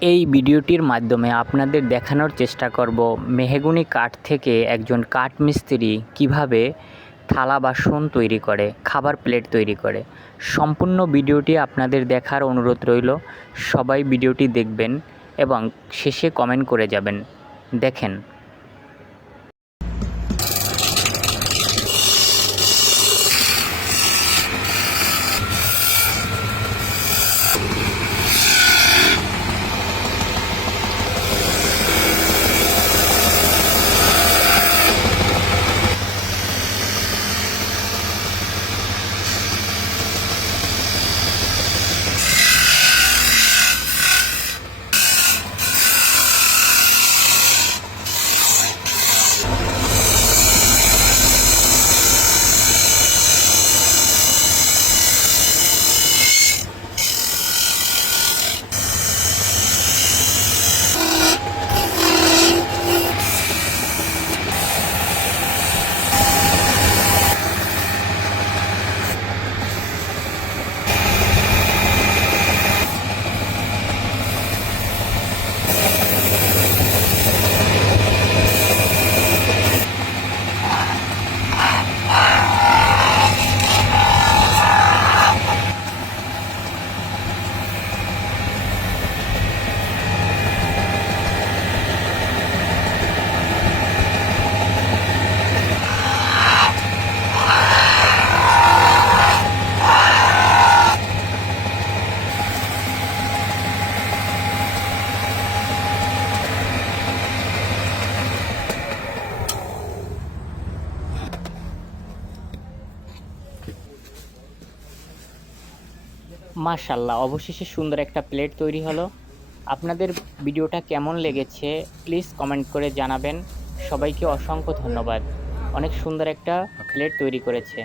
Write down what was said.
এই ভিডিওটির মাধ্যমে আপনাদের দেখানোর চেষ্টা করব মেহেগুনি কাঠ থেকে একজন কাঠ মিস্ত্রি কীভাবে থালা বাসন তৈরি করে, খাবার প্লেট তৈরি করে। সম্পূর্ণ ভিডিওটি আপনাদের দেখার অনুরোধ রইল, সবাই ভিডিওটি দেখবেন এবং শেষে কমেন্ট করে যাবেন। দেখেন মাশাল্লাহ অবশেষে সুন্দর একটা প্লেট তৈরি হলো। আপনাদের ভিডিওটা কেমন লেগেছে প্লিজ কমেন্ট করে জানাবেন। সবাইকে অসংখ্য ধন্যবাদ। অনেক সুন্দর একটা প্লেট তৈরি করেছে।